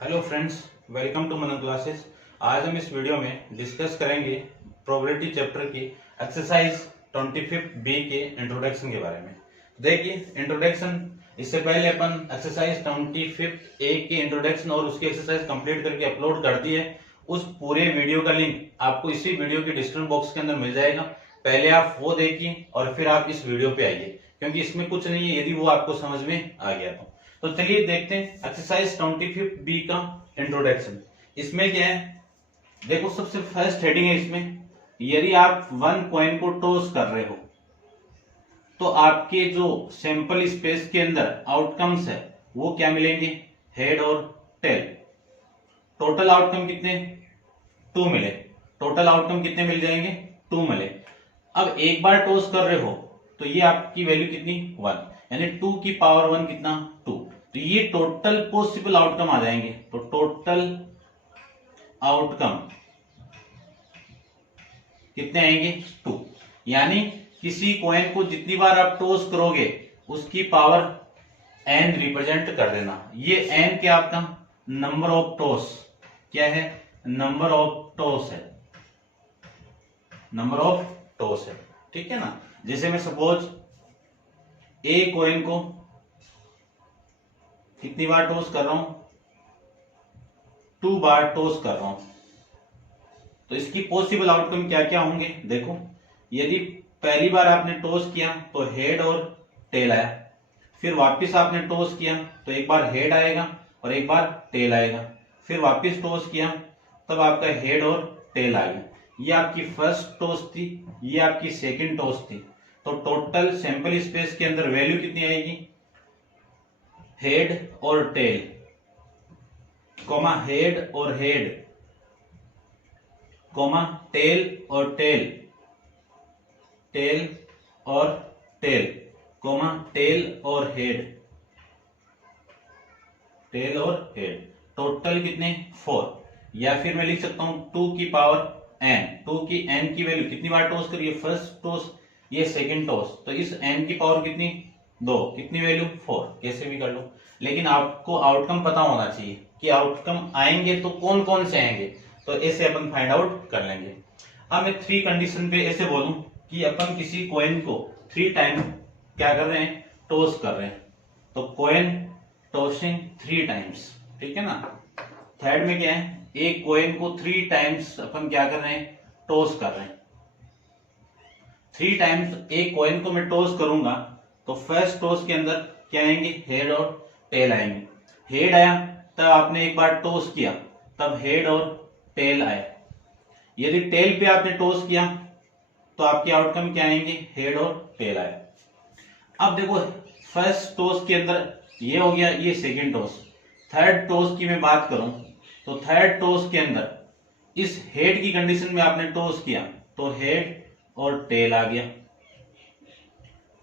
Hello friends, welcome to Manan classes. आज हम इस वीडियो में डिस्कस करेंगे प्रोबेबिलिटी चैप्टर की एक्सरसाइज 25 बी के इंट्रोडक्शन के बारे में। देखिए इंट्रोडक्शन, इससे पहले अपन एक्सरसाइज 25 ए के इंट्रोडक्शन और उसकी एक्सरसाइज कंप्लीट करके अपलोड कर दी है। उस पूरे वीडियो का लिंक आपको इसी वीडियो के डिस्क्रिप्शन बॉक्स के अंदर मिल जाएगा। पहले आप वो देखिए और फिर आप इस वीडियो पे आइए, क्योंकि इसमें कुछ नहीं है यदि वो आपको समझ में आ गया तो चलिए देखते हैं एक्सरसाइज 25 बी का इंट्रोडक्शन। इसमें क्या है, देखो सबसे फर्स्ट हेडिंग है इसमें, यदि आप वन कॉइन को टॉस कर रहे हो तो आपके जो सैंपल स्पेस के अंदर आउटकम्स है वो क्या मिलेंगे, हेड और टेल। टोटल आउटकम कितने, 2 मिले। टोटल आउटकम कितने मिल जाएंगे, 2 मिले। अब एक बार टॉस कर रहे हो तो ये आपकी वैल्यू कितनी, 1, यानी 2 की पावर 1 कितना, 2। तो ये टोटल पॉसिबल आउटकम आ जाएंगे। तो टोटल आउटकम कितने आएंगे, 2। यानी किसी कॉइन को जितनी बार आप टॉस करोगे उसकी पावर n रिप्रेजेंट कर देना। ये n क्या आपका नंबर ऑफ टॉस, क्या है, नंबर ऑफ टॉस है, नंबर ऑफ टॉस है, ठीक है ना। जैसे मैं सपोज ए कॉइन को कितनी बार टॉस कर रहा हूं, 2 बार टॉस कर रहा हूं, तो इसकी पॉसिबल आउटकम क्या क्या होंगे। देखो, यदि पहली बार आपने टॉस किया तो हेड और टेल आया, फिर वापस आपने टॉस किया तो एक बार हेड आएगा और एक बार टेल आएगा, फिर वापस टॉस किया तब आपका हेड और टेल आएगा। ये आपकी फर्स्ट टॉस थी, ये आपकी सेकंड टॉस थी। तो टोटल सैंपल स्पेस के अंदर वैल्यू कितनी आएगी, हेड और टेल, कॉमा हेड और हेड, कॉमा टेल और टेल, टेल और टेल, कॉमा टेल और हेड, टेल और हेड। टोटल कितने, 4। या फिर मैं लिख सकता हूं 2 की पावर n, 2 की n की वैल्यू कितनी बार टॉस करिए, फर्स्ट टॉस, ये सेकंड टॉस, तो इस n की पावर कितनी, 2, कितनी वैल्यू, 4। कैसे भी कर लो, लेकिन आपको आउटकम पता होना चाहिए कि आउटकम आएंगे तो कौन कौन से आएंगे, तो ऐसे अपन फाइंड आउट कर लेंगे। अब मैं 3 कंडीशन पे ऐसे बोलूं कि अपन किसी कॉइन को 3 टाइम क्या कर रहे हैं, टॉस कर रहे हैं, तो कॉइन टॉसिंग 3 टाइम्स, ठीक है ना। थर्ड में क्या है, एक कॉइन को 3 टाइम्स अपन क्या कर रहे हैं, टॉस कर रहे हैं। 3 टाइम्स एक कॉइन को मैं टॉस करूंगा तो फर्स्ट टॉस के अंदर क्या आएंगे, हेड और टेल आएंगे। हेड आया तब आपने एक बार टॉस किया तब हेड और टेल आया। यदि टेल पे आपने टॉस किया तो आपके आउटकम क्या आएंगे, हेड और टेल आए। अब देखो फर्स्ट टॉस के अंदर ये हो गया, ये सेकंड टॉस। थर्ड टॉस की मैं बात करूं तो थर्ड टॉस के अंदर इस हेड की कंडीशन में आपने टॉस किया तो हेड और टेल आ गया।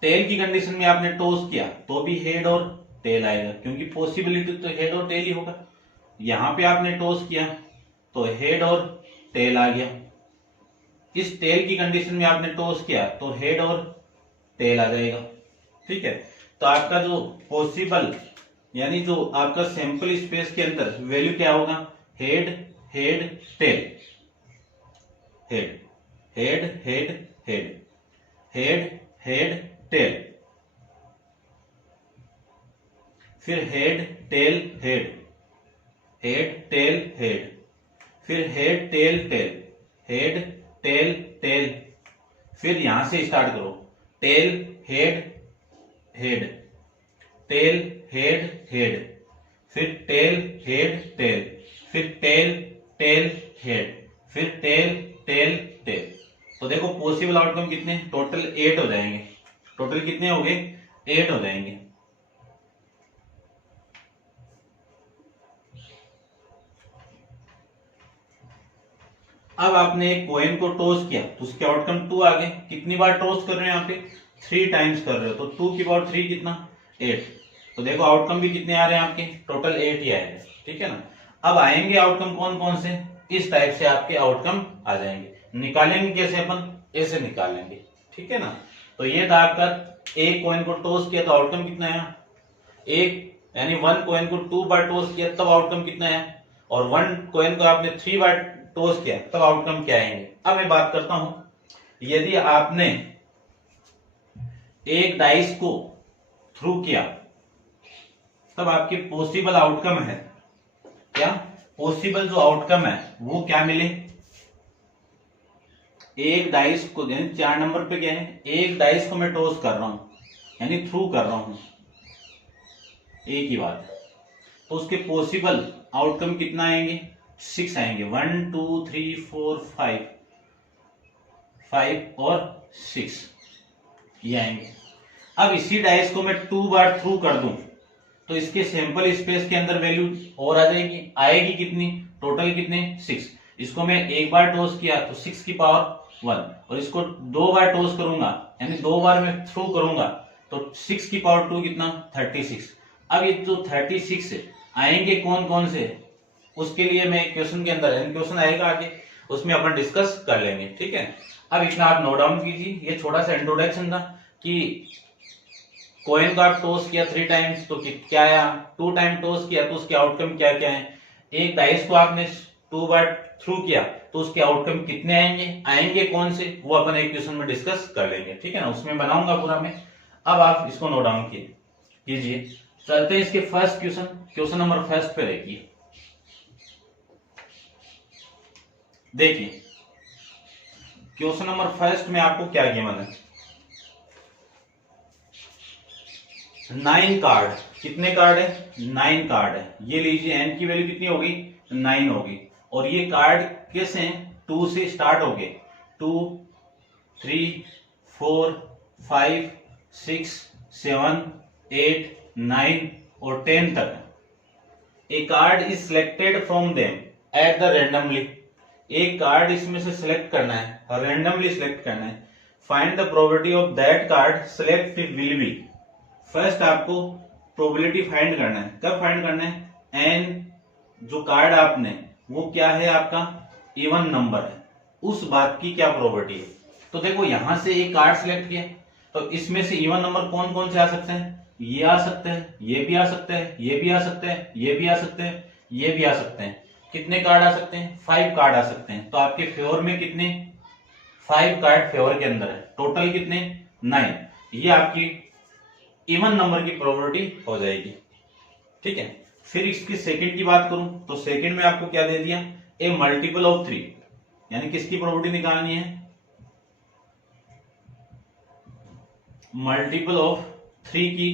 टेल की कंडीशन में आपने टॉस किया तो भी हेड और टेल आएगा, क्योंकि पॉसिबिलिटी तो हेड और टेल ही होगा। यहां पे आपने टॉस किया तो हेड और टेल आ गया। इस टेल की कंडीशन में आपने टॉस किया तो हेड और टेल आ जाएगा, ठीक है। तो आपका जो पॉसिबल यानी जो आपका सैंपल स्पेस के अंदर वैल्यू क्या होगा, head head tail, head head head head, head head tail, फिर head tail head, head tail head, फिर head tail tail, head tail tail, फिर यहां से स्टार्ट करो, tail head head, tail head head, फिर टेल हेड टेल, फिर tail tail head, फिर tail tail tail. तो देखो पॉसिबल आउटकम कितने, टोटल 8 हो जाएंगे। टोटल कितने हो गए, 8 हो जाएंगे। अब आपने एक कॉइन को टॉस किया तो उसके आउटकम 2 आ गए। कितनी बार टॉस कर रहे हो, यहाँ पे 3 टाइम्स कर रहे हो, तो 2 की पावर 3 कितना, 8। तो देखो आउटकम भी कितने आ रहे हैं आपके, टोटल 8 ही आएंगे, ठीक है ना। अब आएंगे आउटकम कौन कौन से, इस टाइप से आपके आउटकम आ जाएंगे। निकालेंगे कैसे, अपन ऐसे निकाल लेंगे, ठीक है ना। तो ये था आपका एक कॉइन को टॉस किया तो आउटकम कितना आया, एक यानी 1 कॉइन को 2 बार टॉस किया तब आउटकम कितना है, और 1 कॉइन को आपने 3 बार टॉस किया तब आउटकम क्या आएंगे। अब मैं बात करता हूं, यदि आपने एक डाइस को थ्रू किया तब आपके पॉसिबल आउटकम है क्या, पॉसिबल जो आउटकम है वो क्या मिले, एक डाइस को 4 नंबर पे क्या है, एक डाइस को मैं टॉस कर रहा हूं यानी थ्रू कर रहा हूं, एक ही बात है, तो उसके पॉसिबल आउटकम कितना आएंगे, 6 आएंगे, 1 2 3 4 5 और 6 ये आएंगे। अब इसी डाइस को मैं 2 बार थ्रू कर दूं तो इसके सैंपल स्पेस के अंदर वैल्यू और आ जाएगी, आएगी कितनी, टोटल कितने 6। इसको मैं एक बार टॉस किया तो 6 की पावर 1, और इसको 2 बार टॉस करूंगा यानी 2 बार मैं थ्रू करूंगा तो 6 की पावर 2 कितना 36। अब ये जो 36 आएंगे कौन कौन से, उसके लिए मैं क्वेश्चन के अंदर क्वेश्चन आएगा आगे, उसमें अपन डिस्कस कर लेंगे, ठीक है। अब इतना आप नोट डाउन कीजिए, ये छोटा सा इंट्रोडक्शन था कि कॉइन को आप टॉस किया 3 टाइम्स तो क्या आया, 2 टाइम टॉस किया तो उसके आउटकम क्या क्या है, एक डाइस को आपने 2 बार थ्रू किया तो उसके आउटकम कितने आएंगे कौन से, वो अपन एक क्वेश्चन में डिस्कस कर लेंगे, ठीक है ना, उसमें बनाऊंगा पूरा मैं। अब आप इसको नोट डाउन कीजिए, चलते हैं इसके फर्स्ट क्वेश्चन नंबर फर्स्ट पे देखिए। देखिए क्वेश्चन नंबर फर्स्ट में आपको क्या गिवन है, 9 कार्ड, कितने कार्ड है 9 कार्ड है, ये लीजिए एन की वैल्यू कितनी होगी 9 होगी, और ये कार्ड कैसे हैं 2 से स्टार्ट हो गए, 2 3 4 5 6 7 8 9 और 10 तक। A card is selected from them at the randomly, एक कार्ड इसमें से सिलेक्ट करना है, रैंडमली सिलेक्ट करना है। Find the probability of that card selected will be, first आपको प्रोबेबिलिटी फाइंड करना है, कब फाइंड करना है, एन जो कार्ड आपने वो क्या है आपका इवन नंबर है, उस बात की क्या प्रोबेबिलिटी है। तो देखो यहां से एक कार्ड सिलेक्ट किया तो इसमें से इवन नंबर कौन कौन से आ सकते हैं, ये आ सकते हैं, ये भी आ सकते हैं, ये भी आ सकते हैं, ये भी आ सकते हैं, ये भी आ सकते हैं। कितने कार्ड आ सकते हैं 5 कार्ड आ सकते हैं, तो आपके फेवर में कितने 5 कार्ड फेवर के अंदर है, टोटल कितने 9, ये आपकी इवन नंबर की प्रोबेबिलिटी हो जाएगी, ठीक है। फिर इसकी सेकंड की बात करूं तो सेकंड में आपको क्या दे दिया, ए मल्टीपल ऑफ 3, यानी किसकी प्रोबेबिलिटी निकालनी है, मल्टीपल ऑफ 3 की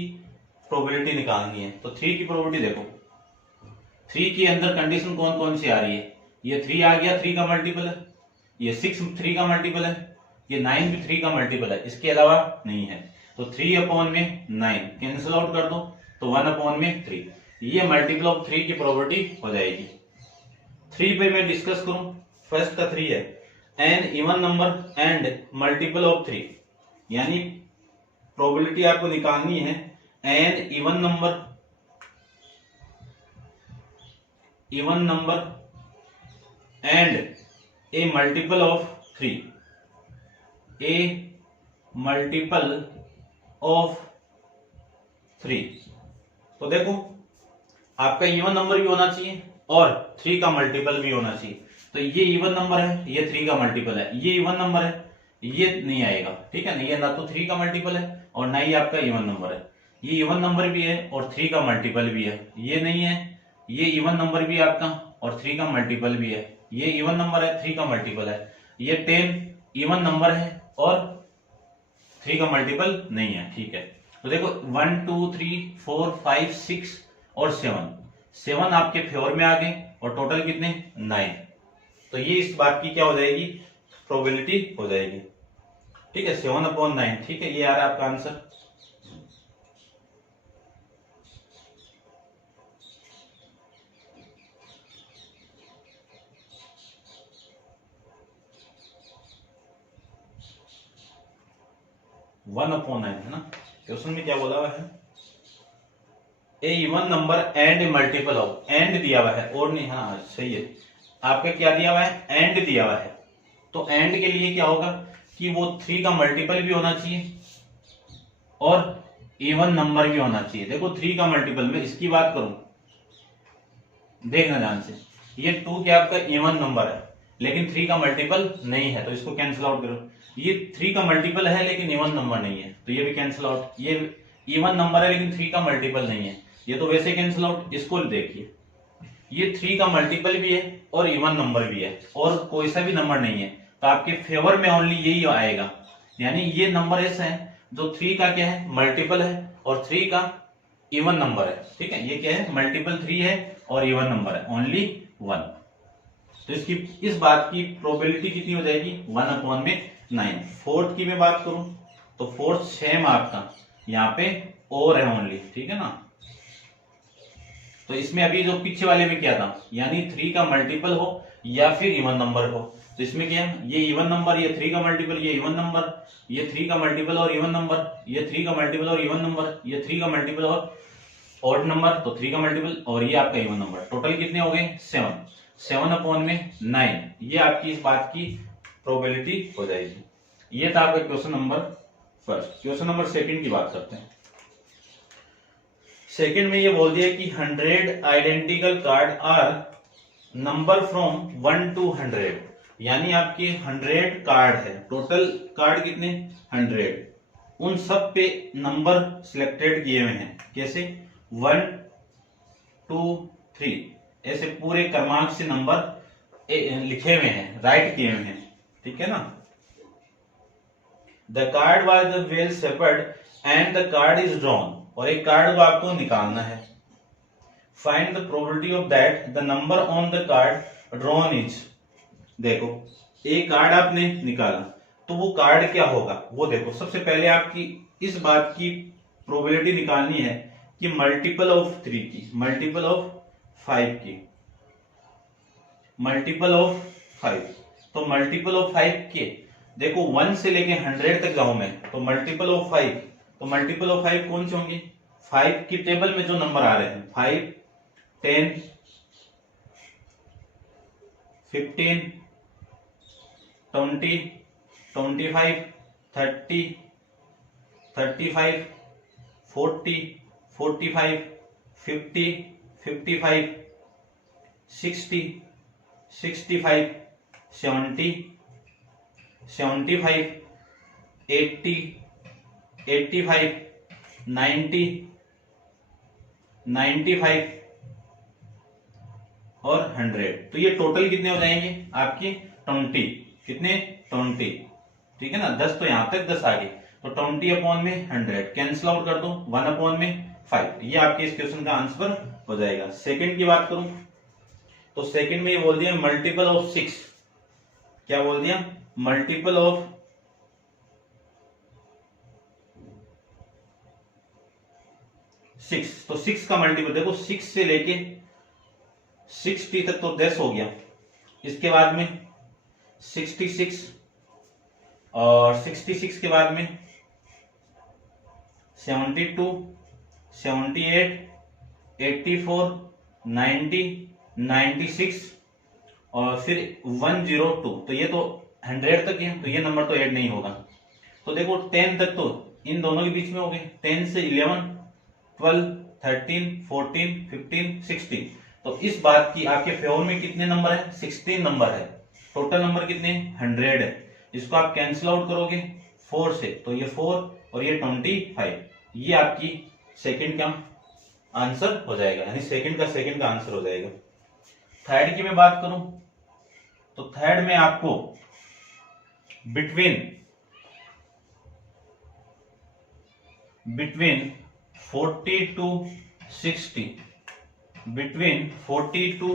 प्रोबेबिलिटी निकालनी है। तो 3 की प्रोबेबिलिटी देखो, 3 के अंदर कंडीशन कौन कौन सी आ रही है, ये 3 आ गया 3 का मल्टीपल है, ये 6 3 का मल्टीपल है, ये 9 भी 3 का मल्टीपल है, इसके अलावा नहीं है। तो 3 अपॉन में 9 कैंसिल आउट कर दो तो 1 अपॉन में 3, ये मल्टीपल ऑफ 3 की प्रोबेबिलिटी हो जाएगी। 3 पे मैं डिस्कस करूं, फर्स्ट का 3 है, an even number and multiple of 3, यानी प्रोबेबिलिटी आपको निकालनी है an even number and a multiple of 3, a multiple of 3। तो देखो आपका इवन नंबर भी होना चाहिए और 3 का मल्टीपल भी होना चाहिए, तो ये इवन नंबर है, ये 3 का मल्टीपल है, ये इवन नंबर है, ये नहीं आएगा, ठीक है ना, ये ना तो 3 का मल्टीपल है और ना ही आपका इवन नंबर है, ये इवन नंबर भी है और 3 का मल्टीपल भी है, ये नहीं है, ये इवन नंबर भी है आपका और 3 का मल्टीपल भी है, ये इवन नंबर है 3 का मल्टीपल है, ये 10 इवन नंबर है और 3 का मल्टीपल नहीं है, ठीक है। तो देखो 1 2 3 4 5 6 और 7 आपके फेवर में आ गए और टोटल कितने 9, तो ये इस बात की क्या हो जाएगी प्रोबेबिलिटी हो जाएगी, ठीक है, 7/9, ठीक है, ये आ रहा है आपका आंसर। वन अपॉन 9 है ना, क्वेश्चन में क्या बोला हुआ है, ए even number and multiple of, and दिया हुआ है और नहीं, हाँ सही है, आपका क्या दिया हुआ है एंड दिया हुआ है, तो एंड के लिए क्या होगा कि वो 3 का मल्टीपल भी होना चाहिए और इवन नंबर भी होना चाहिए। देखो 3 का मल्टीपल में इसकी बात करूं, देखना ध्यान से, ये 2 क्या आपका इवन नंबर है लेकिन 3 का मल्टीपल नहीं है, तो इसको कैंसिल आउट करो। ये 3 का मल्टीपल है लेकिन इवन नंबर नहीं है, तो ये भी कैंसिल आउट। ये इवन नंबर है लेकिन 3 का मल्टीपल नहीं है, ये तो वैसे कैंसिल आउट। इसको देखिए, ये 3 का मल्टीपल भी है और इवन नंबर भी है और कोई सा भी नंबर नहीं है, तो आपके फेवर में ओनली यही आएगा। यानी ये नंबर ऐसा है जो 3 का क्या है, मल्टीपल है और 3 का इवन नंबर है। ठीक है, ये क्या है, मल्टीपल 3 है और इवन नंबर है ओनली 1। तो इसकी इस बात की प्रोबेबिलिटी कितनी हो जाएगी, 1/9। फोर्थ की मैं बात करूं तो फोर्थ 6 मार्क का यहाँ पे और है ओनली। ठीक है ना, तो इसमें अभी जो पीछे वाले में क्या था, यानी 3 का मल्टीपल हो या फिर इवन नंबर हो, तो इसमें क्या है, ये इवन नंबर, ये 3 का मल्टीपल, ये इवन नंबर, ये 3 का मल्टीपल और इवन नंबर, ये 3 का मल्टीपल और इवन नंबर, ये 3 का मल्टीपल और ऑड नंबर, तो 3 का मल्टीपल और ये आपका इवन नंबर। टोटल कितने हो गए, 7। 7/9, ये आपकी इस बात की प्रोबेबिलिटी हो जाएगी। ये था आपका question number first. Question number second की बात करते हैं। सेकंड में ये बोल दिया कि 100 identical card are number from 1 to 100, यानी आपके 100 कार्ड है, टोटल कार्ड कितने 100, उन सब पे नंबर सिलेक्टेड किए हुए हैं। कैसे, 1 2 3 ऐसे पूरे क्रमांक से नंबर लिखे हुए हैं, राइट किए हुए हैं। ठीक है ना, the card was well shepherd and the card is drawn, और एक कार्ड को आपको निकालना है। Find the probability of that the number on the card drawn is. देखो एक कार्ड आपने निकाला तो वो कार्ड क्या होगा वो देखो। सबसे पहले आपकी इस बात की प्रोबेबिलिटी निकालनी है कि मल्टीपल ऑफ 3 की, मल्टीपल ऑफ 5 की, मल्टीपल ऑफ 5। तो मल्टीपल ऑफ 5 के देखो 1 से लेके 100 तक जाऊं मैं, तो मल्टीपल ऑफ 5, तो मल्टीपल ऑफ 5 कौन से होंगे, 5 की टेबल में जो नंबर आ रहे हैं, 5 10 15 20 25 30 35 40 45 50 55 60 65 70 75 80 85 90 95 और 100। तो ये टोटल कितने हो जाएंगे आपके 20। कितने 20। ठीक है ना, 10 तो यहां तक 10 आगे, तो 20/100 कैंसिल आउट कर दो, 1/5। ये आपके इस क्वेश्चन का आंसर हो जाएगा। सेकंड की बात करूं तो सेकंड में ये बोल दिया मल्टीपल ऑफ 6। क्या बोल दिया, मल्टीपल ऑफ 6। तो 6 का मल्टीपल देखो, 6 से लेके 60 तक तो 10 हो गया, इसके बाद में 66 और 66 के बाद में 72 78 84 90 96 और फिर 102। तो ये तो 100 तक है, तो ये नंबर तो ऐड नहीं होगा। तो देखो 10 तक तो इन दोनों के बीच में हो गए, 10 से 11 12 13 14 15 16। तो इस बात की आपके फेवर में कितने नंबर है, 16 नंबर है। टोटल नंबर कितने 100 है। इसको आप कैंसिल आउट करोगे 4 से, तो ये 4 और ये 25। ये आपकी सेकंड का आंसर हो जाएगा, यानी सेकंड का आंसर हो जाएगा। थर्ड की मैं बात करूं तो थर्ड में आपको बिटवीन 40 to 60, बिटवीन 40 to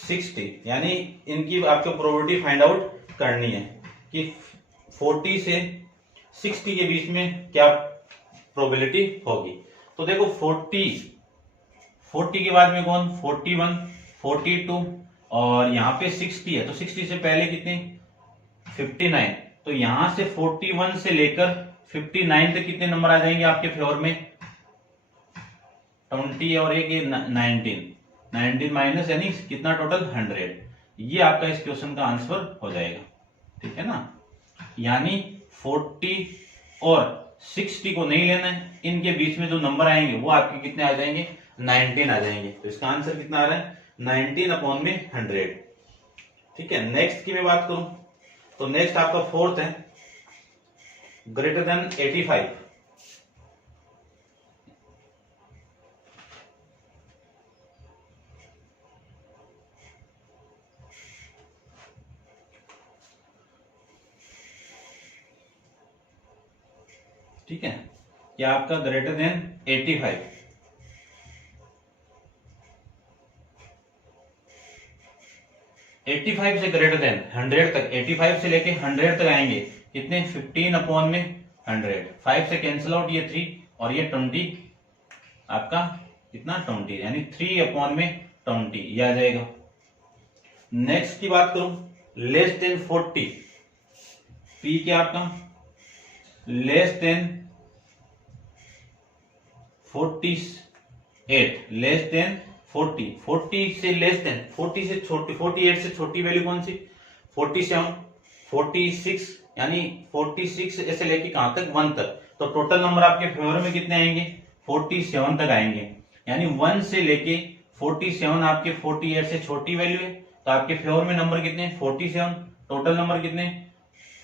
60, यानी इनकी आपको प्रोबेबिलिटी फाइंड आउट करनी है कि 40 से 60 के बीच में क्या प्रोबेबिलिटी होगी। तो देखो 40 के बाद में कौन, 41 42 और यहाँ पे 60 है, तो 60 से पहले कितने 59। तो यहां से 41 से लेकर 59 तक कितने नंबर आ जाएंगे आपके फेवर में, 20 और एक 19 माइनस, यानी कितना टोटल 100। ये आपका इस क्वेश्चन का आंसर हो जाएगा। ठीक है ना, यानी 40 और 60 को नहीं लेना है, इनके बीच में जो नंबर आएंगे वो आपके कितने आ जाएंगे, 19 आ जाएंगे। तो इसका आंसर कितना आ रहा है, 19 अपॉन में 100। ठीक है, नेक्स्ट की मैं बात करूं तो नेक्स्ट आपका फोर्थ है ग्रेटर देन 85। ठीक है, क्या आपका ग्रेटर देन 85। 85 से ग्रेटर देन 100 तक, 85 से लेके 100 तक आएंगे कितने, 15 अपॉन में 100। 5 से कैंसिल आउट ये 3 और ये 20, आपका कितना 20, यानी 3 अपॉन में 20 ये आ जाएगा। नेक्स्ट की बात करूं, लेस देन 40, पी क्या आपका लेस देन 48, लेस देन 40, 40 से लेस देन 40 से छोटी, 48 से छोटी वैल्यू कौन सी, 47, 46, यानी 46 ऐसे लेके कहां तक, 1 तक। तो टोटल नंबर आपके फेवर में कितने आएंगे, 47 तक आएंगे। यानी 1 से लेके 47 आपके 48 से छोटी वैल्यू है, तो आपके फेवर में नंबर कितने, 47, टोटल नंबर कितने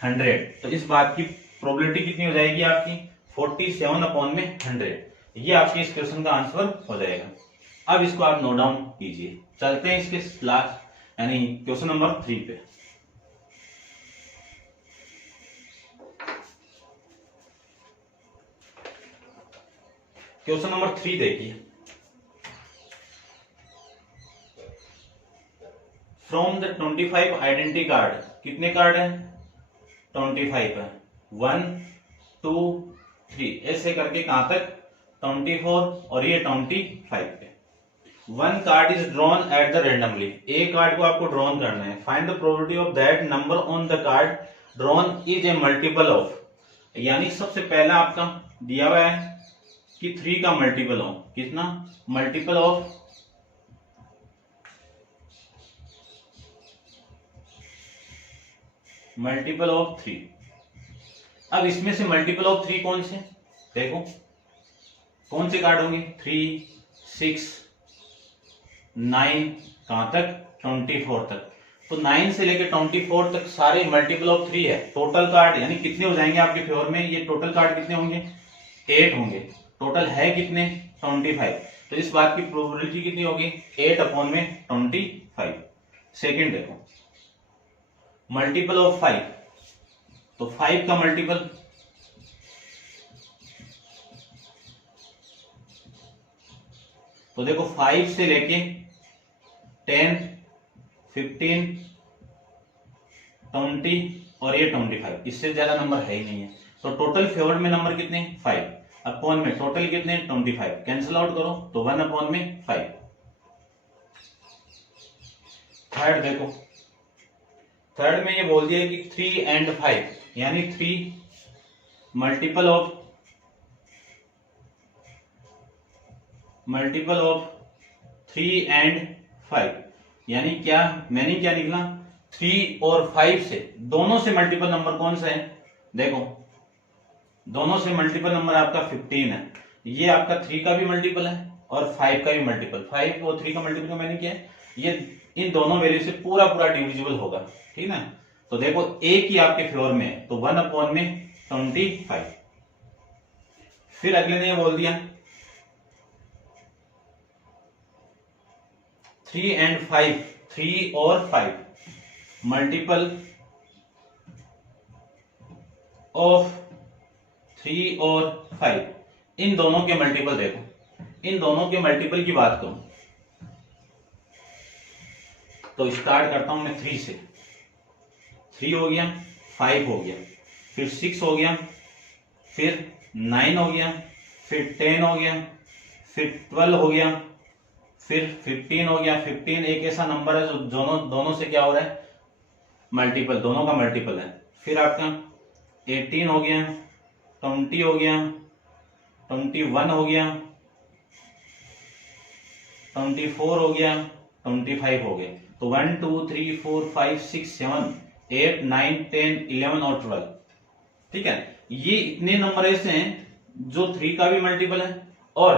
100। तो इस बात की प्रोबेबिलिटी कितनी हो जाएगी आपकी, 47 अपॉन में 100। ये आपके इस क्वेश्चन का आंसर हो जाएगा। अब इसको आप नोट डाउन कीजिए। चलते हैं इसके लास्ट यानी क्वेश्चन नंबर 3 पे। क्वेश्चन नंबर 3 देखिए, फ्रॉम द 25 आइडेंटिटी कार्ड, कितने कार्ड है, 25 है, 1 2 3 ऐसे करके कहां तक, 24 और ये 25 पे। 1 card is drawn at the randomly, एक कार्ड को आपको ड्रॉन करना है। Find the probability of that number on the card drawn is a multiple of, यानी सबसे पहला आपका दिया हुआ है कि 3 का मल्टीपल हो, कितना, मल्टीपल ऑफ मल्टीपल ऑफ 3। अब इसमें से मल्टीपल ऑफ 3 कौन से, देखो कौन से कार्ड होंगे, 3 6 9 कहां तक, 24 तक। तो 9 से लेकर 24 तक सारे मल्टीपल ऑफ 3 है। टोटल कार्ड यानी कितने हो जाएंगे आपके फेवर में, ये टोटल कार्ड कितने होंगे, 8 होंगे। टोटल है कितने, 25। तो इस बात की प्रोबेबिलिटी कितनी होगी, 8 अपॉन में 25। सेकंड देखो, मल्टीपल ऑफ 5, तो 5 का मल्टीपल, तो देखो 5 से लेके 10 15 20 और ये 25, इससे ज्यादा नंबर है ही नहीं है। तो टोटल फेवर्ड में नंबर कितने, 5 अपॉन में टोटल कितने, 25, कैंसिल आउट करो तो 1 अपॉन में 5। थर्ड देखो, थर्ड में ये बोल दिया कि 3 and 5, यानी 3 मल्टीपल ऑफ 3 and 5, यानी क्या, मैंने क्या निकला, 3 और 5 से दोनों से मल्टीपल नंबर कौन सा है, देखो दोनों से मल्टीपल नंबर आपका 15 है। ये आपका 3 का भी मल्टीपल है और 5 का भी मल्टीपल, 5 और 3 का मल्टीपल को मैंने किया है, ये इन दोनों वैल्यू से पूरा पूरा डिविजिबल होगा, ठीक ना। तो देखो एक ही आपके फेवर में है, तो 1 अपॉन में 25। फिर अगले ने ये बोल दिया 3 and 5, 3 और 5 मल्टीपल ऑफ 3 और 5, इन दोनों के मल्टीपल देखो, इन दोनों के मल्टीपल की बात करूं तो स्टार्ट करता हूं मैं 3 से। 3 हो गया, 5 हो गया, फिर 6 हो गया, फिर 9 हो गया, फिर 10 हो गया, फिर 12 हो गया, फिर 15 हो गया। 15 एक ऐसा नंबर है जो दोनों से क्या हो रहा है, मल्टीपल, दोनों का मल्टीपल है। फिर आपका 18 हो गया, 20 हो गया, 21 हो गया, 24 हो गया, 25 हो गया। तो 1 2 3 4 5 6 7 8 9 10 11 और 12, ठीक है। ये इतने नंबर ऐसे हैं जो 3 का भी मल्टीपल है और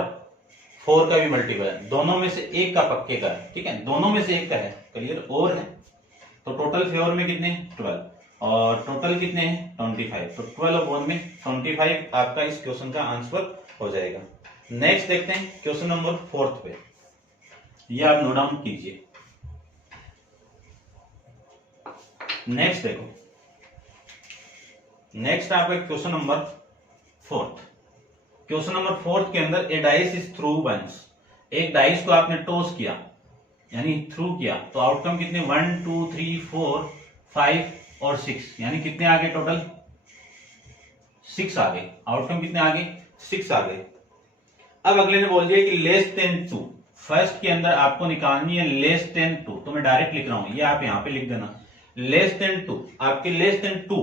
4 का भी मल्टीपल है, दोनों में से एक का पक्के का है, ठीक है, दोनों में से एक का है, क्लियर, और है। तो टोटल फेवर में कितने 12 और टोटल कितने हैं 25, तो 12 अपॉन में 25 आपका इस क्वेश्चन का आंसर हो जाएगा। नेक्स्ट देखते हैं क्वेश्चन नंबर 4 पे, ये आप नोट डाउन कीजिए। नेक्स्ट देखो, नेक्स्ट आपका क्वेश्चन नंबर 4। क्वेश्चन नंबर 4 के अंदर ए डाइस इज थ्रू वंस, एक डाइस को आपने टॉस किया यानी थ्रू किया, तो आउटकम कितने 1 2 3 4 5 और 6, यानी कितने आ गए टोटल 6 आ गए, आउटकम कितने आ गए 6 आ गए। अब अगले ने बोल दिया कि लेस देन 2, फर्स्ट के अंदर आपको निकालनी है लेस देन 2, तो मैं डायरेक्ट लिख रहा हूं, ये आप यहां पे लिख देना लेस देन 2, आपके लेस देन 2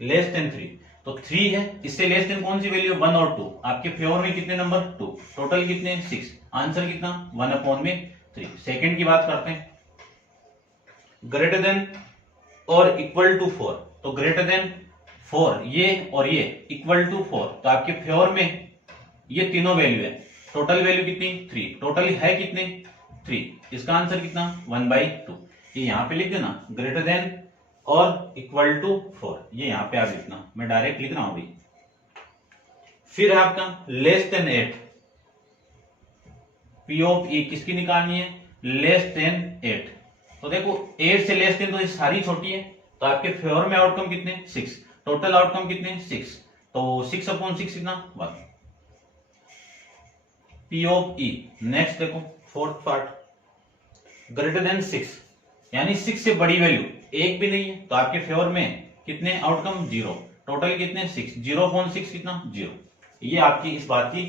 लेस देन 3, तो 3 है, इससे लेस देन कौन सी वैल्यू 1 और 2, आपके फेवर में कितने नंबर 2, टोटल कितने 6, आंसर कितना 1 अपॉन में 3। सेकंड की बात करते हैं, ग्रेटर देन और इक्वल टू 4, तो ग्रेटर देन 4 ये और ये इक्वल टू 4, तो आपके फेवर में ये तीनों वैल्यू है, टोटल वैल्यू कितनी 3, टोटल है कितने 3, इसका आंसर कितना 1/2, ये यहां पे लिख देना ग्रेटर देन और इक्वल टू 4, ये यहां पे आप लिखना, मैं डायरेक्ट लिख रहा हूं अभी। फिर आपका लेस देन 8, पी ऑफ ई किसकी निकालनी है लेस देन 8, तो देखो 8 से लेस देन तो ये सारी छोटी है, तो आपके फेवर में आउटकम कितने 6, टोटल आउटकम कितने 6, तो 6 अपॉन 6 कितना 1, पी ऑफ ई। नेक्स्ट देखो फोर्थ पार्ट, ग्रेटर देन 6 यानी 6 से बड़ी वैल्यू एक भी नहीं है, तो आपके फेवर में कितने आउटकम 0, टोटल कितने 6, 0 अपॉन 6 कितना 0, ये आपकी इस बात की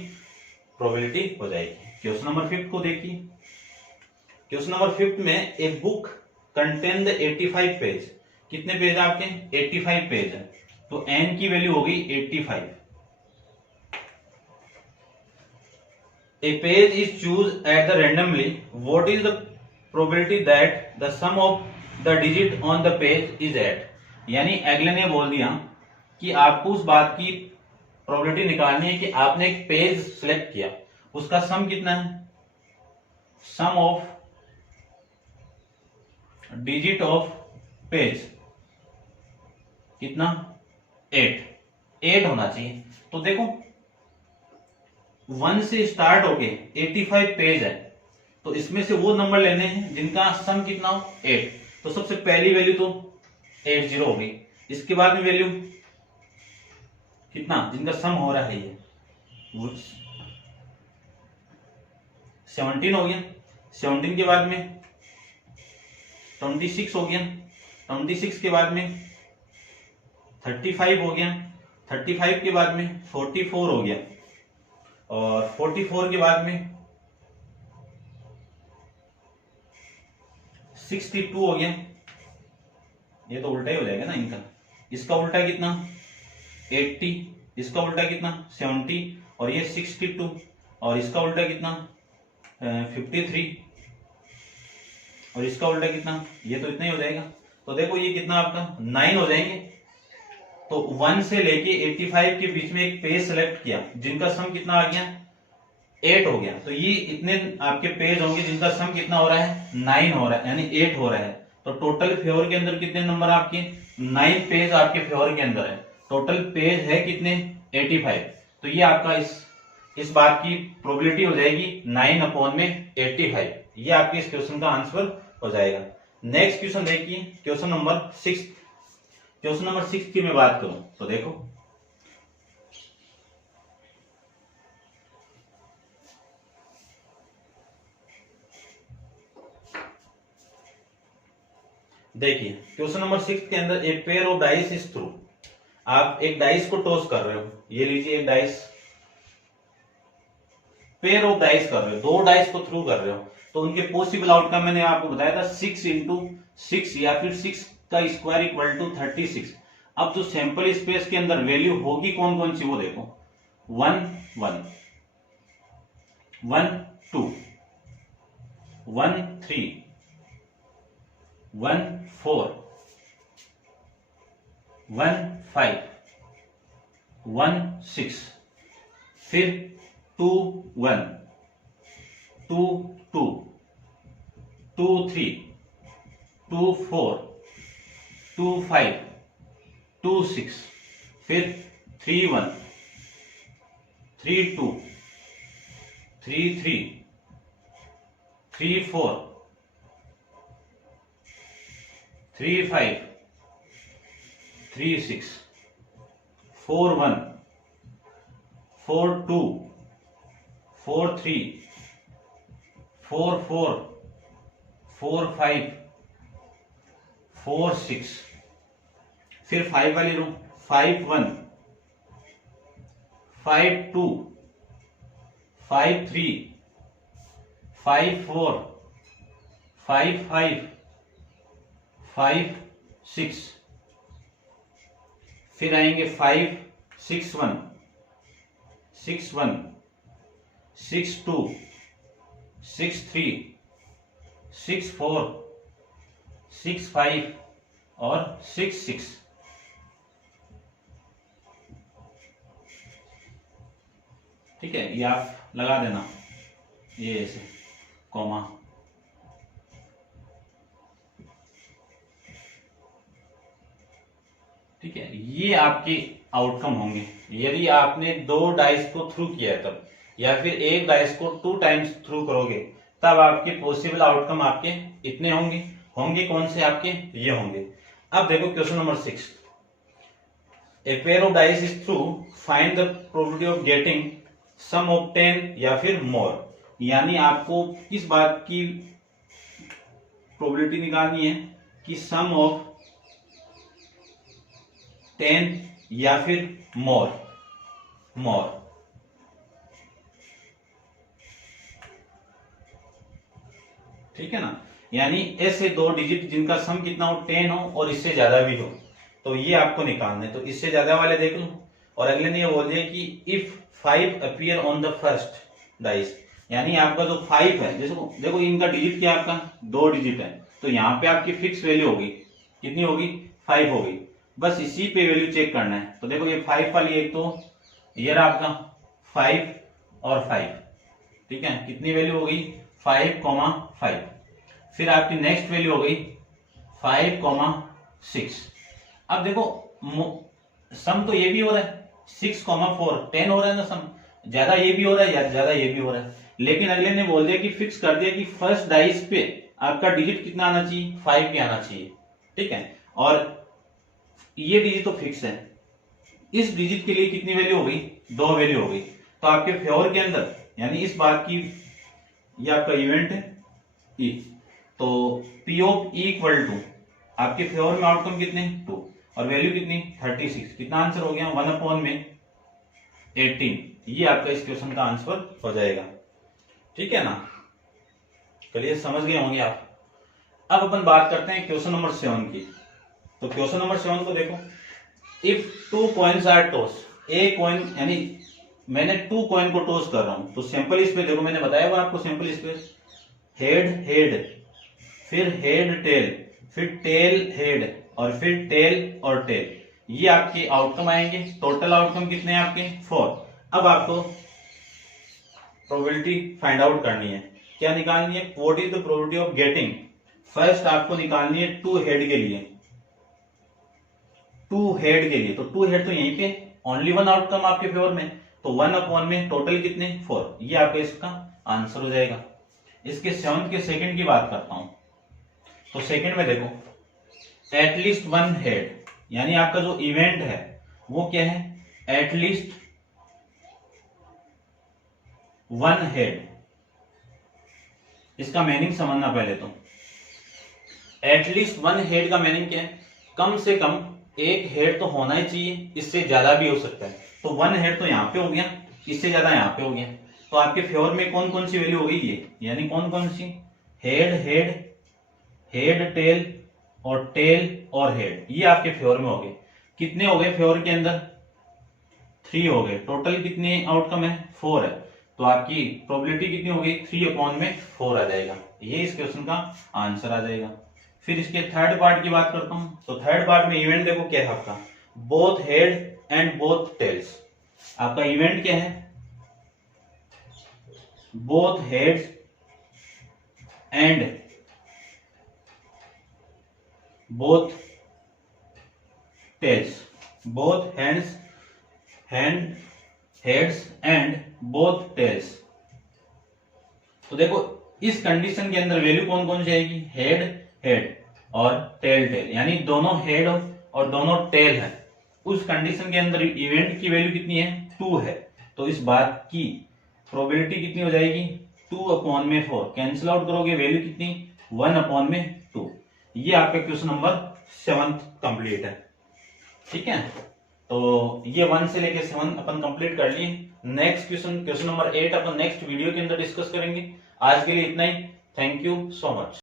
प्रोबेबिलिटी हो जाएगी। क्वेश्चन नंबर 5 को देखिए, क्वेश्चन नंबर 5 में एक बुक कंटेन द 85 पेज, कितने पेज आपके 85 पेज है, तो n की वैल्यू होगी 85, a page is choose at the randomly, what is the probability that the sum of the digit on the page is 8, यानी अगले ने बोल दिया कि आपको उस बात की प्रोबेबिलिटी निकालनी है कि आपने एक पेज सिलेक्ट किया, उसका सम कितना है, सम ऑफ डिजिट ऑफ पेज कितना 8 होना चाहिए, तो देखो 1 से स्टार्ट होके 85 पेज है, तो इसमें से वो नंबर लेने हैं जिनका सम कितना हो 8, तो सबसे पहली वैल्यू तो 80 हो गई, इसके बाद में वैल्यू कितना जिनका सम हो रहा है ये 17 हो गया, 17 के बाद में 26 हो गया, 26 के बाद में 35 हो गया, 35 के बाद में 44 हो गया, और 44 के बाद में 62 हो गया, ये तो उल्टा ही हो जाएगा ना इनका, इसका उल्टा कितना 80, इसका उल्टा कितना 70, और ये 62, और इसका उल्टा कितना 53, और इसका उल्टा कितना, ये तो इतना ही हो जाएगा, तो देखो ये कितना आपका 9 हो जाएंगे। तो 1 से लेके 85 के बीच में एक पेज सेलेक्ट किया जिनका सम कितना आ गया 8 हो गया, तो ये इतने आपके पेज होंगे जिनका सम कितना हो रहा है 9 हो रहा है, यानी 8 हो रहा है, तो टोटल फेवर के अंदर कितने नंबर आपके 9 पेज आपके फेवर के अंदर है, टोटल पेज है कितने 85, तो ये आपका इस बात की प्रोबेबिलिटी हो जाएगी 9 अपॉन में 85, ये आपके इस क्वेश्चन का आंसर हो जाएगा। नेक्स्ट क्वेश्चन देखिए, क्वेश्चन नंबर 6, क्वेश्चन नंबर 6 की मैं बात करूं तो देखो, देखिए क्वेश्चन नंबर 6 के अंदर एक pair of dice is through, आप एक डाइस को टॉस कर रहे हो, ये लीजिए एक डाइस, पेयर ऑफ डाइस कर रहे हो, 2 डाइस को थ्रू कर रहे हो, तो उनके पॉसिबल आउटकम मैंने आपको बताया था 6 इंटू 6 या फिर 6 का स्क्वायर इक्वल टू 36। अब जो सैंपल स्पेस के अंदर वैल्यू होगी कौन कौन सी वो देखो, 1 1 1 2 1 3 1 4 1 5 1 6, फिर 2 1 2 2 2 3 2 4 2 5 2 6, फिर 3 1 3 2 3 3 3 4 3 5 3 6, 4 1 4 2 4 3 4 4 4 5 4 6, फिर 5 वाली रो 5 1 5 2 5 3 5 4 5 5 5 6, फिर आएंगे 5 6 1 6 1 6 2 6 3 6 4 6 5 और 6 6। ठीक है, ये आप लगा देना, ये ऐसे कॉमा। ठीक है, ये आपके आउटकम होंगे यदि आपने 2 डाइस को थ्रू किया है तब, या फिर एक डाइस को 2 टाइम्स थ्रू करोगे तब आपके पॉसिबल आउटकम आपके इतने होंगे। कौन से आपके? ये होंगे। अब देखो question number 6, a pair of dice is through, find the probability of getting sum of 10 या फिर मोर। यानी आपको किस बात की प्रोबेबिलिटी निकालनी है कि सम ऑफ 10 या फिर मोर। ठीक है ना, यानी ऐसे 2 डिजिट जिनका सम कितना हो, 10 हो और इससे ज्यादा भी हो, तो ये आपको निकालना है। तो इससे ज्यादा वाले देख लो, और अगले ने ये बोल दिया कि if 5 appear on the first dice, यानी आपका जो 5 है, जैसे देखो इनका डिजिट क्या आपका 2 डिजिट है, तो यहाँ पे आपकी फिक्स वैल्यू होगी, कितनी होगी? 5 होगी। बस इसी पे वैल्यू चेक करना है। तो देखो ये 5 वाली, एक तो ये रहा आपका 5 और 5, ठीक है, कितनी वैल्यू हो गई? 5,5। फिर आपकी नेक्स्ट वैल्यू हो गई 5,6। अब देखो सम तो ये भी हो रहा है 6,4, 10 हो रहा है ना सम, ज्यादा ये भी हो रहा है या ज्यादा ये भी हो रहा है, लेकिन अगले ने बोल दिया कि फिक्स कर दिया कि फर्स्ट डाइस पे आपका डिजिट कितना आना चाहिए? 5 के आना चाहिए। ठीक है, और ये डिजिट तो फिक्स है, इस डिजिट के लिए कितनी वैल्यू हो गई? 2 वैल्यू हो गई। तो आपके फेवर के अंदर, यानी इस बात की, ये आपका इवेंट है ई, तो P of E equal to आपके फेवर में आउटकम कितने? 2, और वैल्यू कितनी? 36। कितना आंसर हो गया? 1/18। ये आपका इस क्वेश्चन का आंसर हो जाएगा। ठीक है ना, चलिए समझ गए होंगे आप। अब अपन बात करते हैं क्वेश्चन नंबर 7 की। तो क्वेश्चन नंबर 7 को देखो, if 2 coins are toss, a coin, यानी मैंने 2 कॉइन को टॉस कर रहा हूं, तो सिंपल स्पेस देखो, मैंने बताया वो आपको सिंपल स्पेस, हेड हेड, फिर हेड टेल, फिर टेल हेड, और फिर टेल और टेल। ये आपके आउटकम आएंगे। टोटल आउटकम कितने हैं आपके? 4। अब आपको प्रोबेबिलिटी फाइंड आउट करनी है। क्या निकालनी है? What is the probability of getting, first आपको निकालनी है 2 हेड के लिए, 2 हेड के लिए। तो 2 हेड तो यहीं पे ओनली 1 आउटकम आपके फेवर में, तो 1/, में टोटल कितने? 4। ये आपका इसका आंसर हो जाएगा। इसके 7 के सेकंड की बात करता हूं, तो सेकंड में देखो, एटलीस्ट 1 हेड, यानी आपका जो इवेंट है वो क्या है? At least 1 head. इसका मीनिंग समझना पहले तो। एटलीस्ट 1 हेड का मीनिंग क्या है? कम से कम एक हेड तो होना ही चाहिए, इससे ज्यादा भी हो सकता है। तो 1 हेड तो यहां पे हो गया, इससे ज्यादा यहां पे हो गया। तो आपके फेवर में कौन कौन सी वैल्यू हो गई ये, यानी कौन कौन सी? हेड हेड, हेड टेल, और टेल और हेड, ये आपके फेवर में हो गए। कितने हो गए फेवर के अंदर? 3 हो गए। टोटल कितने आउटकम है? 4 है। तो आपकी प्रोबेबिलिटी कितनी हो गई? 3/4 आ जाएगा। ये इस क्वेश्चन का आंसर आ जाएगा। फिर इसके थर्ड पार्ट की बात करता हूं, तो थर्ड पार्ट में इवेंट देखो क्या है आपका, both head and both tails. आपका इवेंट क्या है? Both heads and both tails. Both heads and both tails. तो देखो इस कंडीशन के अंदर वैल्यू कौन कौन सी आएगी? हेड हेड और टेल टेल, यानी दोनों हेड और दोनों टेल है। उस कंडीशन के अंदर इवेंट की वैल्यू कितनी है? 2 है। तो इस बात की प्रोबेबिलिटी कितनी हो जाएगी? 2/4। कैंसिल आउट करोगे वैल्यू कितनी? 1/2। ये आपका क्वेश्चन नंबर 7 कंप्लीट है। ठीक है, तो ये 1 से लेके 7 अपन कंप्लीट कर लिए। नेक्स्ट क्वेश्चन नंबर 8 अपन नेक्स्ट वीडियो के अंदर डिस्कस करेंगे। आज के लिए इतना ही। Thank you so much.